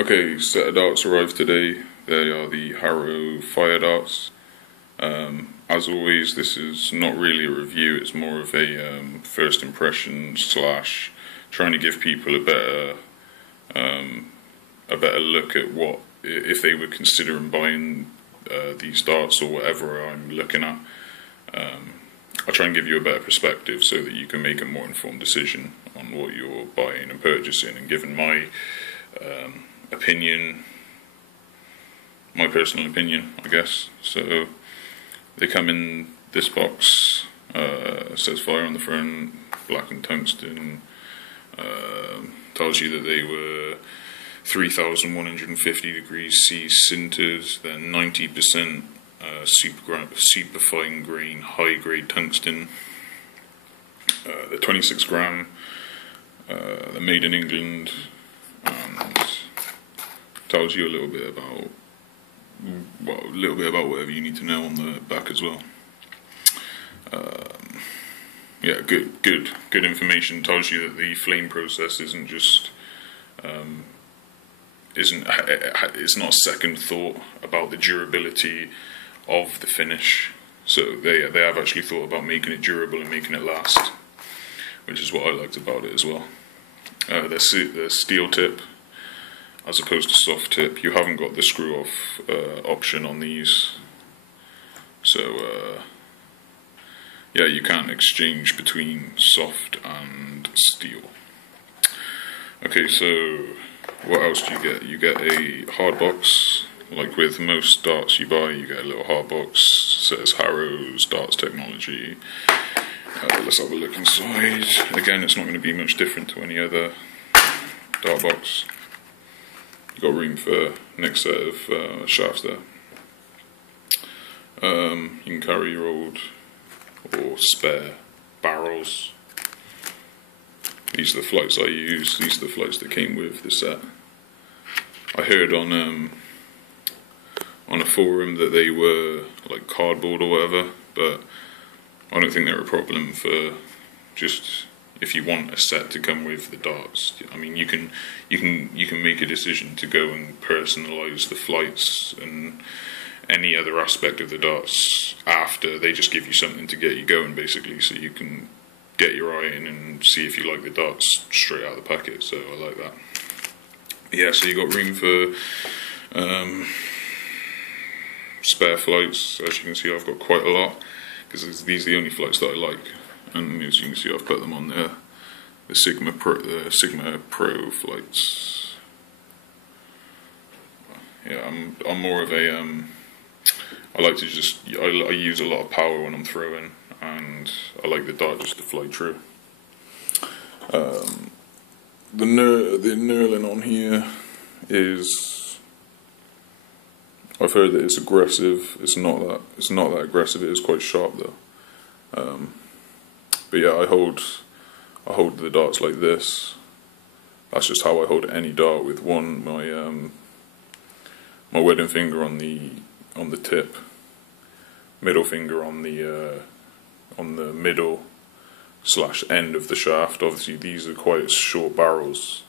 Okay, set of darts arrived today. They are the Harrows Fire Darts. As always, this is not really a review, it's more of a first impression slash trying to give people a better look at what, if they were considering buying these darts or whatever I'm looking at. I'll try and give you a better perspective so that you can make a more informed decision on what you're buying and purchasing, and given my opinion, my personal opinion, I guess. So they come in this box, says fire on the front, black and tungsten, tells you that they were 3,150 degrees C sintered, then 90% super fine grain, high grade tungsten. They're 26 gram, they're made in England, and tells you a little bit about, whatever you need to know on the back as well. Yeah, good information. Tells you that the flame process isn't just it's not a second thought about the durability of the finish. So they have actually thought about making it durable and making it last, which is what I liked about it as well. The steel tip as opposed to soft tip. You haven't got the screw off option on these, so yeah, you can't exchange between soft and steel. Okay, so what else do you get? You get a hard box. Like with most darts you buy, you get a little hard box. It says Harrows Darts Technology. Let's have a look inside. Again, it's not going to be much different to any other dart box. You've got room for next set of shafts there. You can carry your old or spare barrels. These are the flights I use. These are the flights that came with the set. I heard on a forum that they were like cardboard or whatever, but I don't think they're a problem for just if you want a set to come with the darts. I mean, you can make a decision to go and personalise the flights and any other aspect of the darts after. They just give you something to get you going, basically, so you can get your eye in and see if you like the darts straight out of the packet. So I like that. Yeah, so you got room for spare flights. As you can see, I've got quite a lot because these are the only flights that I like, and as you can see, I've put them on there. The Sigma Pro flights. Yeah, I'm more of a I like to just I use a lot of power when I'm throwing, and I like the dart just to fly true. The knurling on here is, I've heard that it's aggressive. It's not that aggressive. It is quite sharp though. But yeah, I hold the darts like this. That's just how I hold any dart, with my wedding finger on the tip, middle finger on the middle / end of the shaft. Obviously, these are quite short barrels.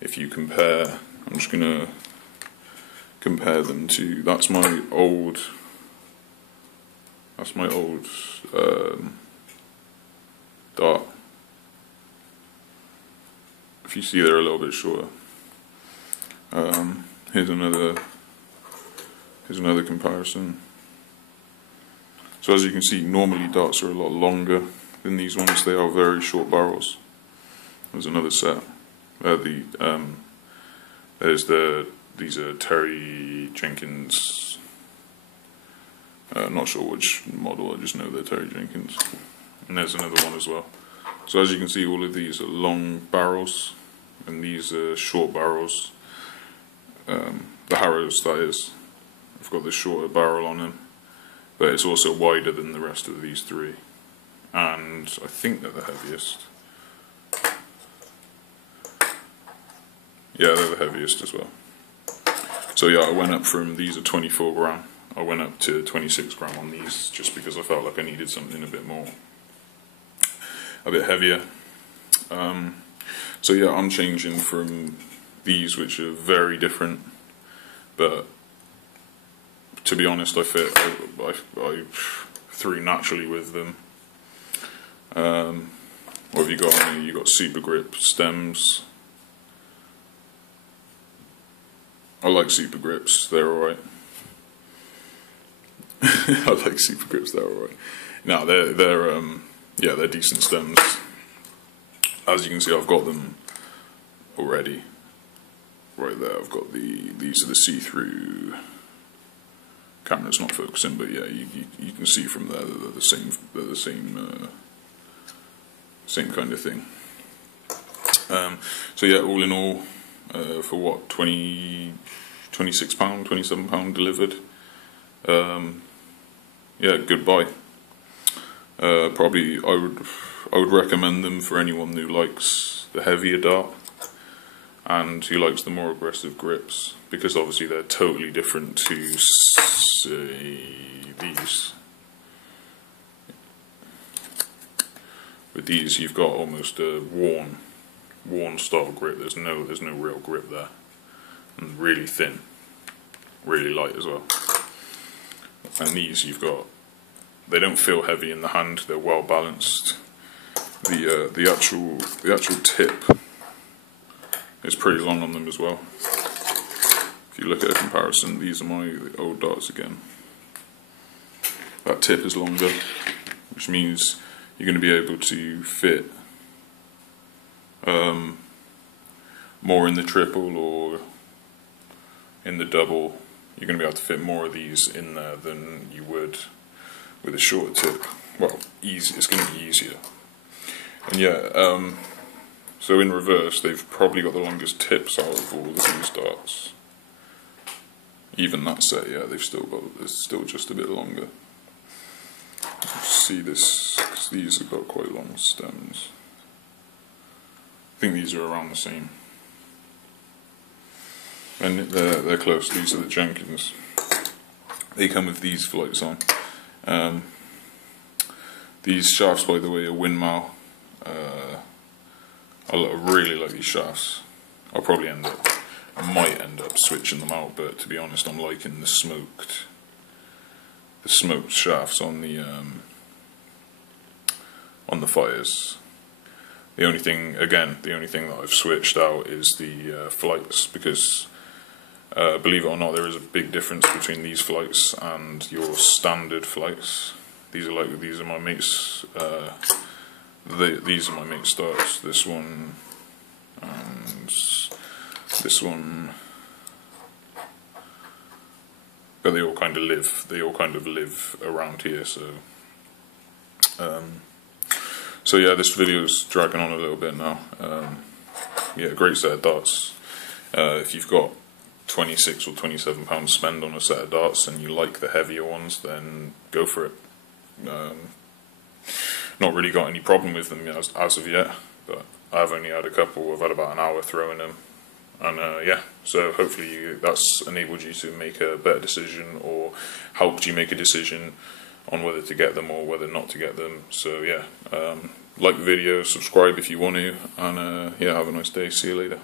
If you compare, I'm just gonna compare them to. That's my old dart. If you see, they're a little bit shorter. Here's another comparison. So as you can see, normally darts are a lot longer than these ones. They are very short barrels. There's another set. These are Terry Jenkins. Not sure which model. I just know they're Terry Jenkins. And there's another one as well. So as you can see, all of these are long barrels, and these are short barrels. The Harrows, that is. I've got the shorter barrel on them, but it's also wider than the rest of these three, and I think they're the heaviest. Yeah, they're the heaviest as well. So yeah, I went up from, these are 24 gram, I went up to 26 gram on these, just because I felt like I needed something a bit heavier. So yeah, I'm changing from these which are very different, but to be honest, I threw naturally with them. What have you got on here? You got super grip stems. I like super grips, they're alright. I like super grips, they're alright. No, they're decent stems. As you can see, I've got them already. Right there, I've got these are the see-through. Camera's not focusing, but yeah, you can see from there that they're the same kind of thing. So yeah, all in all, for what, £26, £27 delivered. Yeah, good buy. Probably I would recommend them for anyone who likes the heavier dart and who likes the more aggressive grips, because obviously they're totally different to, say, these. With these, you've got almost a worn style grip. There's no real grip there, and really thin, really light as well. And these, they don't feel heavy in the hand. They're well balanced. The actual tip is pretty long on them as well. If you look at a comparison, these are my old darts again. That tip is longer, which means you're going to be able to fit more in the triple or in the double. You're going to be able to fit more of these in there than you would with a shorter tip. Well, it's going to be easier. And yeah, so in reverse, they've probably got the longest tips out of all of these darts. Even that set, yeah, it's still just a bit longer. See this, because these have got quite long stems. I think these are around the same. And they're close. These are the Jenkins. They come with these flights on. These shafts, by the way, are windmill. I really like these shafts. I might end up switching them out, but to be honest, I'm liking the smoked shafts on the fires. The only thing that I've switched out is the flights, because believe it or not, there is a big difference between these flights and your standard flights. These are my mates. These are my mates' darts. This one and this one, but they all kind of live around here. So yeah, this video's dragging on a little bit now. Yeah, great set of darts. If you've got £26 or £27 to spend on a set of darts and you like the heavier ones, then go for it. Not really got any problem with them as of yet, but I've only had a couple. I've had about an hour throwing them, and yeah, so hopefully that's enabled you to make a better decision, or helped you make a decision on whether to get them or whether not to get them. So yeah, like the video, subscribe if you want to, and yeah, have a nice day. See you later.